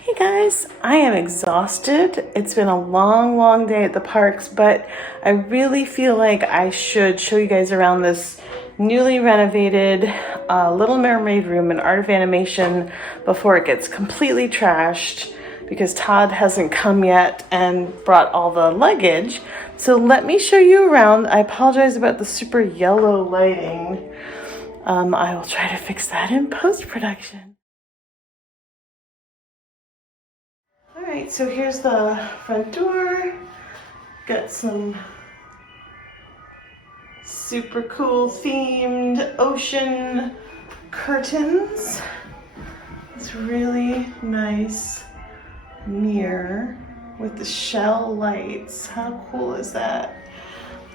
Hey guys, I am exhausted. It's been a long day at the parks, but I really feel like I should show you guys around this newly renovated Little Mermaid room in Art of Animation before it gets completely trashed because Todd hasn't come yet and brought all the luggage. So let me show you around. I apologize about the super yellow lighting. I will try to fix that in post-production. Alright, so here's the front door. Got some super cool themed ocean curtains. This really nice mirror with the shell lights. How cool is that?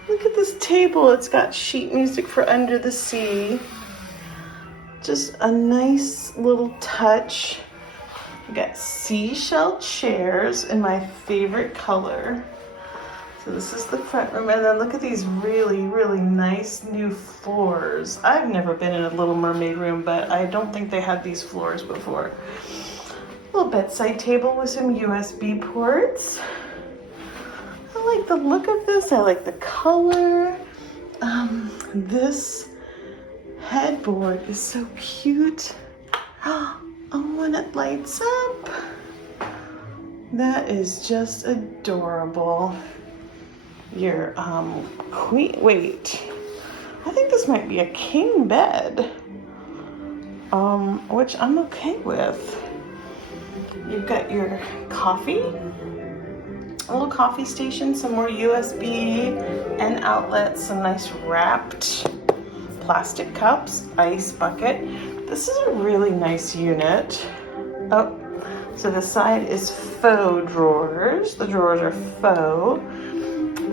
Look at this table. It's got sheet music for Under the Sea. Just a nice little touch. We got seashell chairs in my favorite color. So this is the front room, and then look at these really nice new floors. I've never been in a Little Mermaid room, but I don't think they had these floors before. Little bedside table with some USB ports. I like the look of this. I like the color. This headboard is so cute. Oh, and it lights up. That is just adorable. Your queen, wait. I think this might be a king bed. Which I'm okay with. You've got your coffee, a little coffee station, some more USB and outlets, some nice wrapped plastic cups, ice bucket. This is a really nice unit. Oh, so the side is faux drawers. The drawers are faux.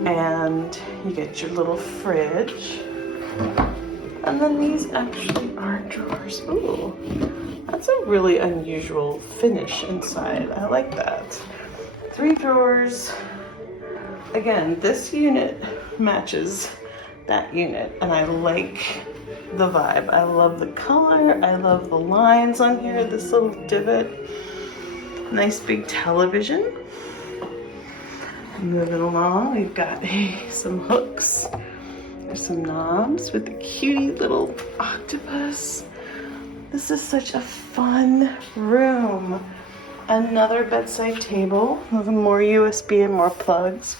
And you get your little fridge. And then these actually are drawers. Ooh, that's a really unusual finish inside. I like that. 3 drawers. Again, this unit matches that unit, and I like the vibe. I love the color. I love the lines on here. This little divot. Nice big television. Moving along, we've got some hooks. There's some knobs with the cutie little octopus. This is such a fun room. Another bedside table with more USB and more plugs.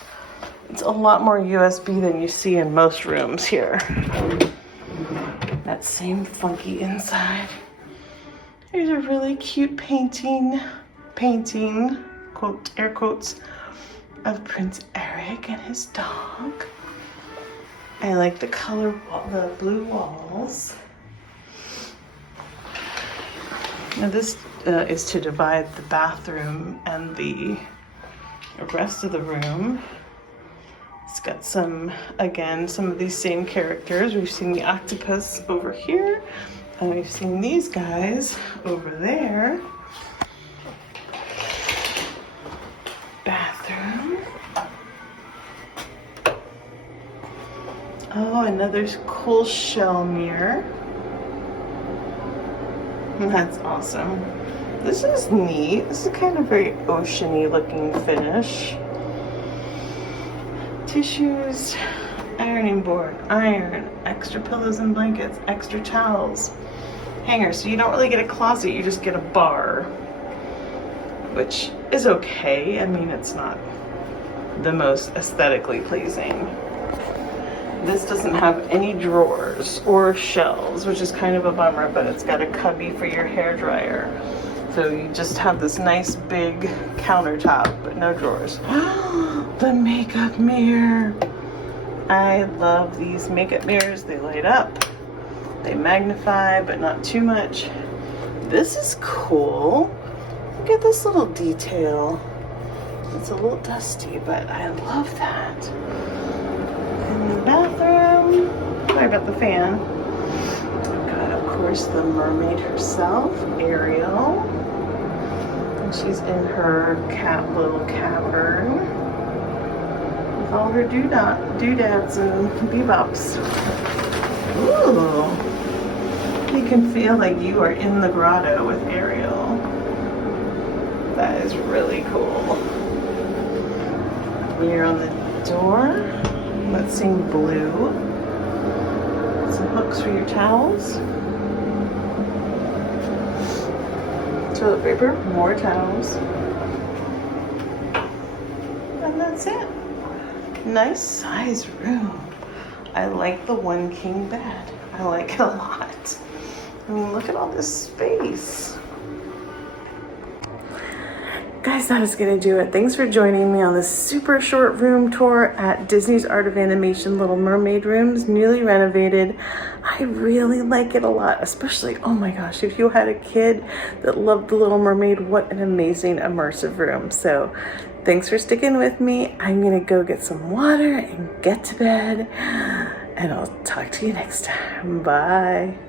It's a lot more USB than you see in most rooms here. That same funky inside. Here's a really cute painting, quote, air quotes, of Prince Eric and his dog. I like the color, the blue walls. Now this is to divide the bathroom and the rest of the room. It's got some, again, some of these same characters. We've seen the octopus over here, and we've seen these guys over there. Bathroom. Oh, another cool shell mirror. That's awesome. This is neat. This is kind of very oceany looking finish. Tissues, ironing board, iron, extra pillows and blankets, extra towels, hangers. So you don't really get a closet, you just get a bar, which is okay. I mean, it's not the most aesthetically pleasing. This doesn't have any drawers or shelves, which is kind of a bummer, but it's got a cubby for your hair dryer. So you just have this nice big countertop, but no drawers. The makeup mirror. I love these makeup mirrors. They light up. They magnify, but not too much. This is cool. Look at this little detail. It's a little dusty, but I love that. In the bathroom, sorry about the fan. I've got, of course, the mermaid herself, Ariel. And she's in her little cavern with all her doodads and bebops. Ooh. You can feel like you are in the grotto with Ariel. That is really cool. Mirror on the door. Let's see, blue. Some hooks for your towels. Toilet paper, more towels. And that's it. Nice size room. I like the one king bed. I like it a lot. I mean, look at all this space. Guys, that is gonna do it. Thanks for joining me on this super short room tour at Disney's Art of Animation Little Mermaid rooms, newly renovated. I really like it a lot, especially, oh my gosh, if you had a kid that loved The Little Mermaid, what an amazing immersive room. So thanks for sticking with me. I'm gonna go get some water and get to bed, and I'll talk to you next time. Bye.